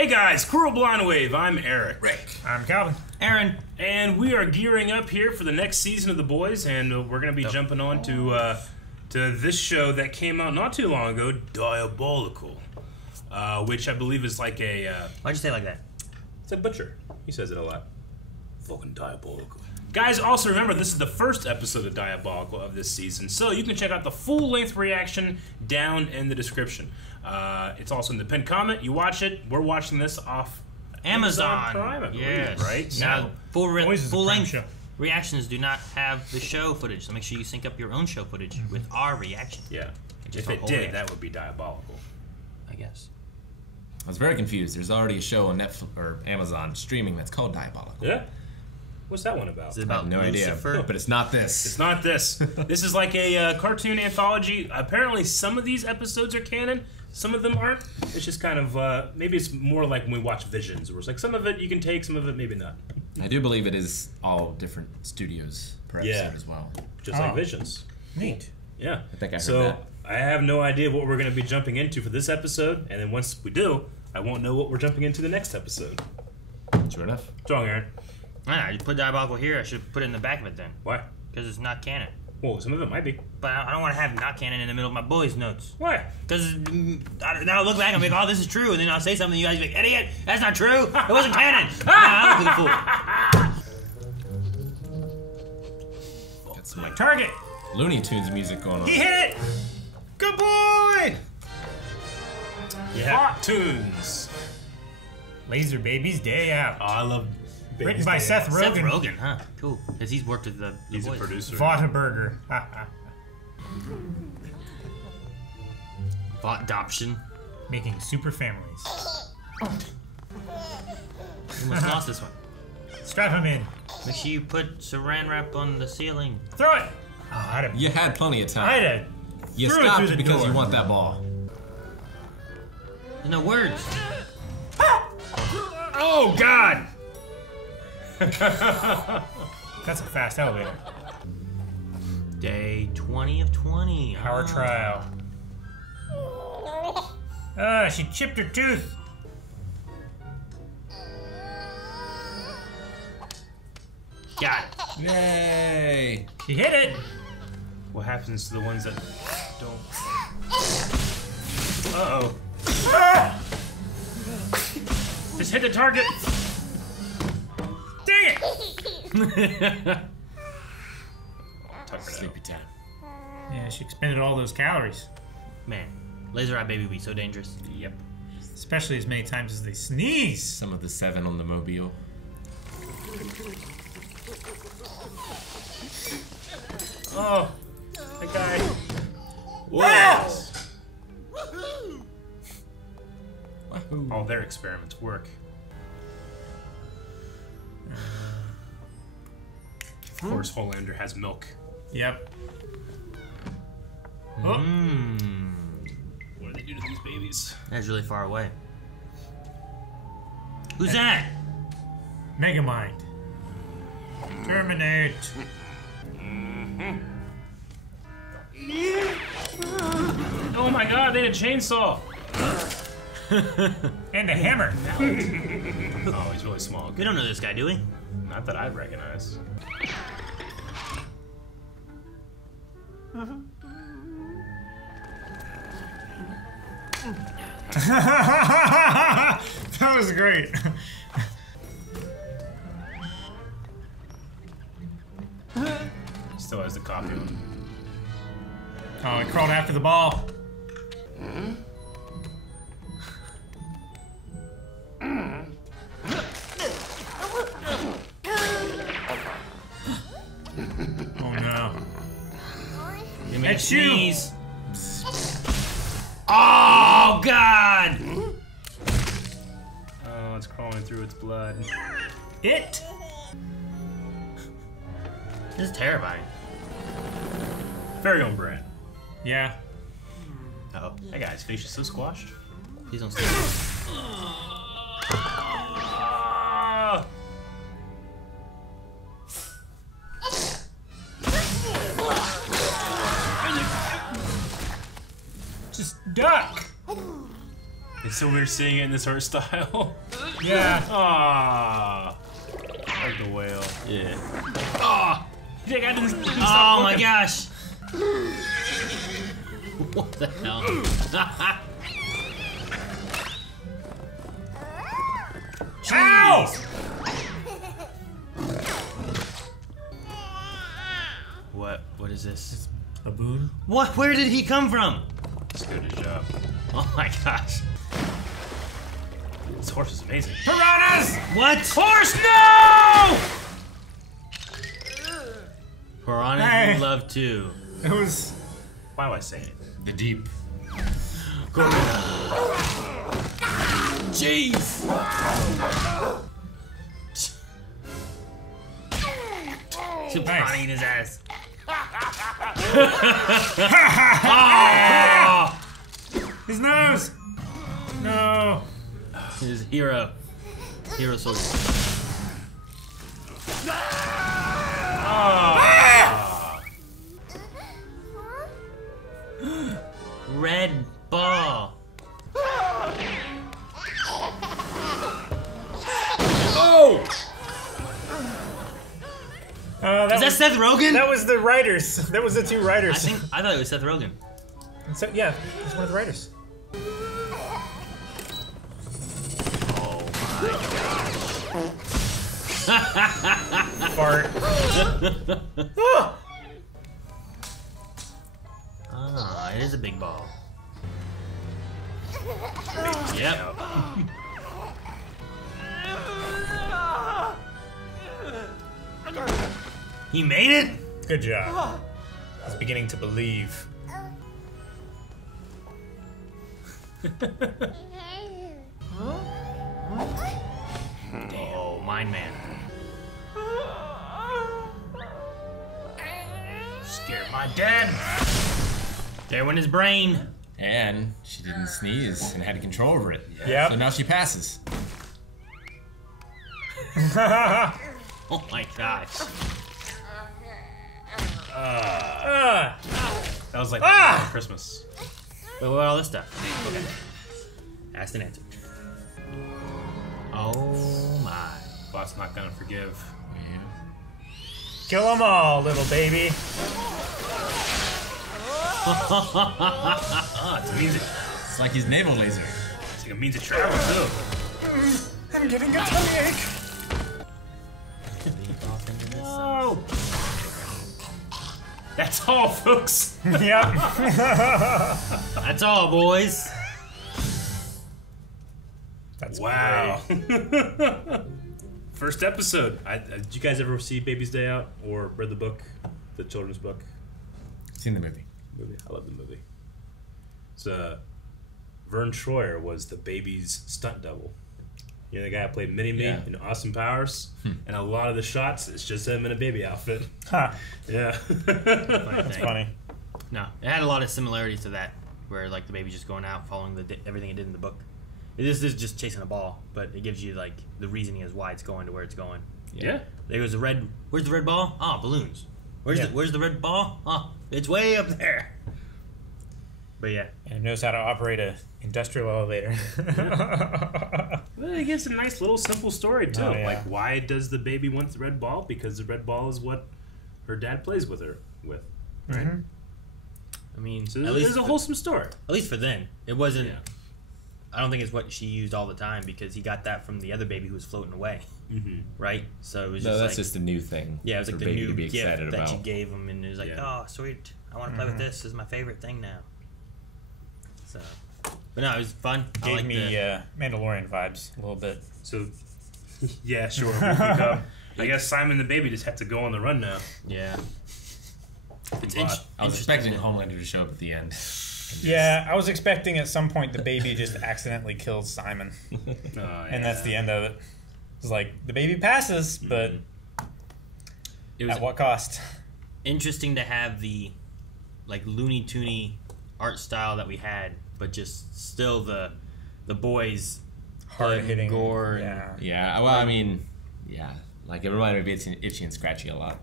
Hey guys, Cruel Blonde Wave, I'm Eric. Rick. I'm Calvin. Aaron. And we are gearing up here for the next season of The Boys, and we're going to be jumping on to this show that came out not too long ago, Diabolical, which I believe is like a... Why'd you say it like that? It's a butcher. He says it a lot. Fucking Diabolical. Guys, also remember, this is the first episode of Diabolical of this season, so you can check out the full-length reaction down in the description. It's also in the pinned comment. You watch it. We're watching this off Amazon Prime, I believe, yes. right? Now, full-length show. reactions do not have the show footage, so make sure you sync up your own show footage with our reaction. Yeah. Just If it our whole did, reaction. that would be Diabolical. I guess. I was very confused. There's already a show on Netflix or Amazon streaming that's called Diabolical. Yeah? What's that one about? Is it I about have no Lucifer? idea, but it's not this. It's not this. This is like a cartoon anthology. Apparently, some of these episodes are canon. Some of them aren't. It's just kind of, maybe it's more like when we watch Visions, where it's like some of it you can take, some of it maybe not. I do believe it is all different studios per episode Yeah. as well. Just like Visions. Neat. Yeah. I think I heard so, that. I have no idea what we're going to be jumping into for this episode, and then once we do, I won't know what we're jumping into the next episode. Sure enough. What's wrong, Aaron? I put Diabolical here. I should put it in the back of it then, Why? because it's not canon. Well, some of it might be. But I don't want to have not canon in the middle of my boys' notes. Why? Because then I'll look back and be like, oh, this is true. And then I'll say something, you guys be like, idiot, that's not true. It wasn't canon. Nah, I'm a fool. Got some like Target. Looney Tunes music going on. He hit it. Good boy. Yeah. Tunes. Laser Baby's Day Out. Oh, I love Written by Seth Seth Rogen. Rogen, huh? Cool. Because he's worked with the He's a boys. producer. Whataburger. Adoption. Making super families. Almost lost this one. Strap him in. Make sure you put saran wrap on the ceiling. Throw it. Oh, I'd have, You had plenty of I'd time. have You threw it through stopped the because door. you want that ball. There's no words. Oh, God! That's a fast elevator. Day 20 of 20. Power trial. Ah, she chipped her tooth. Got it. Yay! She hit it. What happens to the ones that don't? Uh-oh. Just hit the target! Dang it. Tucker down. Sleepy time. Yeah, she expended all those calories. Man, Laser Eye Baby be so dangerous. Yep. Especially as many times as they sneeze. Some of the 7 on the mobile. Oh, that guy. Yes! Wahoo. All their experiments work. Of course, Holander has milk. Yep. Oh, Mmm. What do they do to these babies? That's really far away. Who's that? Megamind. Terminate. Oh my God, they had a chainsaw! And a hammer. Oh, he's really small. We don't know this guy, do we? Not that I'd recognize. That was great. Still has the copy on. Oh, it crawled after the ball. Oh no. You made a That's you. sneeze. Oh, God! Oh, it's crawling through its blood. It. This is terrifying. Very on brand. Yeah. Uh-oh. That guy's face is so squashed. Please don't sneeze. Ah! Just duck. Is so weird seeing it in this art style. Yeah. Ah, like the whale. Yeah. Ah, I didn't Oh stop my looking. gosh. What the hell? Ow! What is this? A boon? What? Where did he come from? Let's do his job. Oh my gosh. This horse is amazing. Piranhas! What? Horse, no! Piranhas Hey. we love too. It was. Why do I say it? The deep. Jeez. Some piranha in his ass. His nose! No. His hero soldier. Red ball. Oh! That Is that was, Seth Rogen? that was the writers. That was the two writers. I thought it was Seth Rogen. So, yeah, he's one of the writers. Fart. Ah, it is a big ball. Yep. He made it? Good job. I was beginning to believe. Oh, Mine Man. Scared my dad. There went his brain. And she didn't sneeze and had control over it. Yep. So now she passes. Oh my gosh. Ah. That was like Christmas. Wait, what about all this stuff? Okay. Asked and answered. Oh my. Bot's not gonna forgive. Kill them all, little baby. It's a means of, It's like his navel laser. it's like a means of travel too. I'm getting a tummy ache. Oh. That's all, folks. Yep. That's all, boys. That's Wow. First episode. Did you guys ever see Baby's Day Out or read the book, the children's book? Seen the movie. I love the movie. It's Vern Troyer was the baby's stunt double. You know the guy who played Mini-Me Yeah. in Austin Powers? And a lot of the shots, it's just him in a baby outfit. Huh. Yeah. That's funny. No, it had a lot of similarities to that, where like the baby's just going out, following everything it did in the book. This is just chasing a ball, but it gives you like the reasoning as why it's going to where it's going. Yeah. There was the red. Where's the red ball? Ah, balloons. Yeah. Where's the red ball? Ah, it's way up there. But yeah, And it knows how to operate a industrial elevator. Well, it gives a nice little simple story too. Oh, yeah. Like, why does the baby want the red ball? Because the red ball is what her dad plays with her with. Right. Mhm. I mean, So at it's a least wholesome story. at least for then, it wasn't. Yeah. I don't think it's what she used all the time because he got that from the other baby who was floating away, Mm-hmm. right? So it was No, just that's like, just a new thing. yeah, it was like for the baby new to be gift excited that about. you gave him, and it was like, Yeah. oh, sweet, I want to play with this. This is my favorite thing now. So, but no, it was fun. I Gave liked me Mandalorian vibes a little bit. So, yeah, sure. We can go. I guess Simon the baby just had to go on the run now. yeah. It's Wow. I was interesting expecting to- Homelander to show up at the end. Yeah, I was expecting at some point the baby just accidentally kills Simon. And that's the end of it. It's like, the baby passes, but It was at what cost? interesting to have the like Looney Toony art style that we had, but just still the boys Hard hitting. gore and- Yeah. Yeah, well, I mean, yeah. Like, it reminded me of Itchy and Scratchy a lot.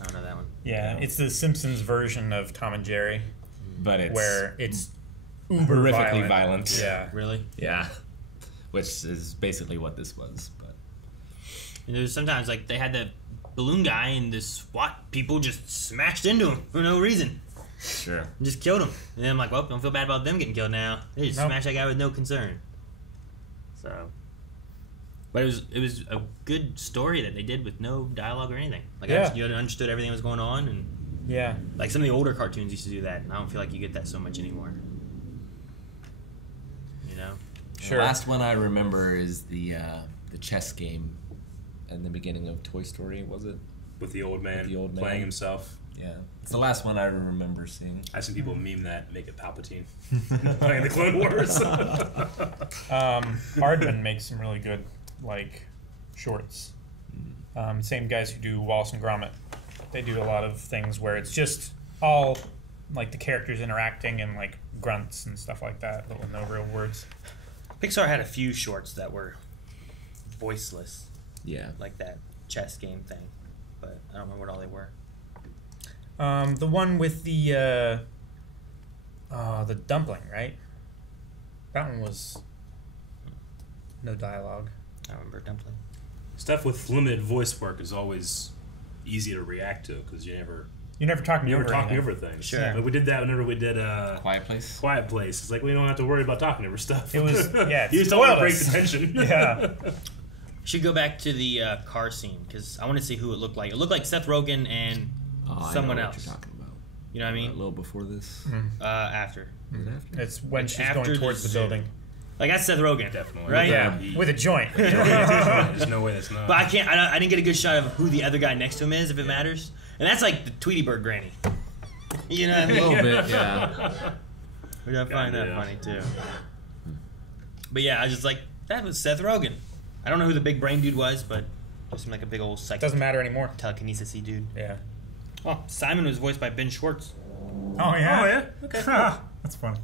I don't know that one. Yeah, it's the Simpsons version of Tom and Jerry, But it's... where it's uber horrifically violent. Yeah. Really? Yeah. Which is basically what this was. But And there's sometimes like they had the balloon guy and the SWAT people just smashed into him for no reason. sure. And just killed him. And then I'm like, well, don't feel bad about them getting killed now. They just Nope. smashed that guy with no concern. So, but it was a good story that they did with no dialogue or anything. Like Yeah. you understood everything that was going on, and Yeah. like some of the older cartoons used to do that, and I don't feel like you get that so much anymore. You know? Sure. The last one I remember is the chess game in the beginning of Toy Story, was it? With the old man, With the old man. playing himself. Yeah. It's the last one I remember seeing. I've seen people meme that, make it Palpatine. Playing the Clone Wars. Aardman makes some really good, like, shorts. Same guys who do Wallace and Gromit. They do a lot of things where it's just all, like, the characters interacting and, like, grunts and stuff like that, but with no real words. Pixar had a few shorts that were voiceless, Yeah. like that chess game thing, but I don't remember what all they were. The one with the dumpling, right? That one was no dialogue. I remember Dumpling. Stuff with limited voice work is always easy to react to because you're never talking never over talking anything. over things. Sure. But we did that whenever we did Quiet Place. Quiet Place. It's like we don't have to worry about talking over stuff. It was- yeah, you it's just don't want to break spoilers. the tension. Yeah. Should go back to the car scene because I want to see who it looked like. It looked like Seth Rogen and someone I know else. What you're talking about. You know what I A mean? little before this. After. Was it after? It's when It's she's after going towards the the zoo. building. Like that's Seth Rogen, Definitely. right? Yeah. He- With a joint. There's no way that's not. But I can't. I didn't get a good shot of who the other guy next to him is, if it matters. And that's like the Tweety Bird granny. You know what I A mean? little bit, yeah. Which I find that Yeah. funny too. But yeah, I was just like, that was Seth Rogen. I don't know who the big brain dude was, but just seemed like a big old psychic Doesn't matter anymore. telekinesis-y dude. Yeah. Oh, Simon was voiced by Ben Schwartz. Oh yeah. Oh, yeah? Okay. That's funny.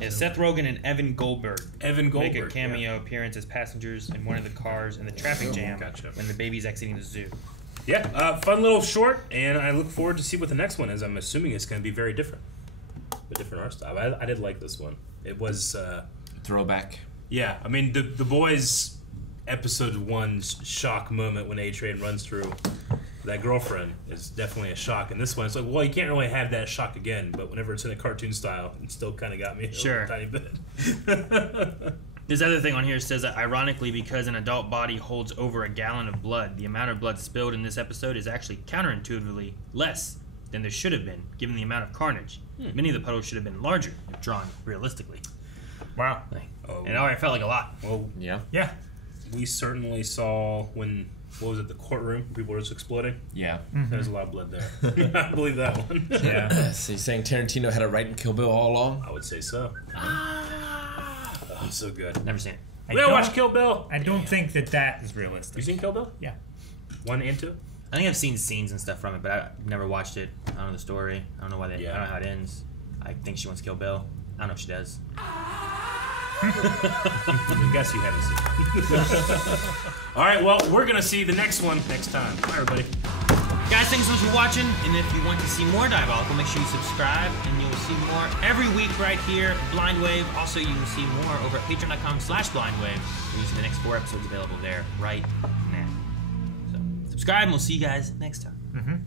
Yeah, Seth Rogen and Evan Goldberg Evan Goldberg. make a cameo appearance as passengers in one of the cars in the traffic jam Gotcha. when the baby's exiting the zoo. Yeah, fun little short, and I look forward to see what the next one is. I'm assuming it's going to be very different. A different art style. I did like this one. It was, Throwback. yeah, I mean, the boys' episode 1's shock moment when A-Train runs through that girlfriend is definitely a shock. And this one, it's like, well, you can't really have that shock again, but whenever it's in a cartoon style, it still kind of got me a Sure. tiny bit. This other thing on here says that ironically, because an adult body holds over a gallon of blood, the amount of blood spilled in this episode is actually counterintuitively less than there should have been, given the amount of carnage. Many of the puddles should have been larger if drawn realistically. Wow. Like, Oh. and it already felt like a lot. Well, Yeah. Yeah. we certainly saw when, what was it, the courtroom? People were just exploding? Yeah. There's a lot of blood there. I believe that one. Yeah. So you're saying Tarantino had a right in Kill Bill all along? I would say so. Oh, so good. Never seen it. I We gotta don't- watch Kill Bill. I don't think that is You realistic. seen Kill Bill? Yeah. 1 and 2? I think I've seen scenes and stuff from it, but I've never watched it. I don't know the story. I don't know why they. Yeah. I don't know how it ends. I think she wants to kill Bill. I don't know if she does. I guess you haven't seen it. All right, well, we're going to see the next one next time. Bye, everybody. Guys, thanks so much for watching. And if you want to see more Diabolical, make sure you subscribe, and you'll see more every week right here at Blind Wave. Also, you can see more over at patreon.com/blindwave. You can see the next 4 episodes available there right now. So subscribe, and we'll see you guys next time.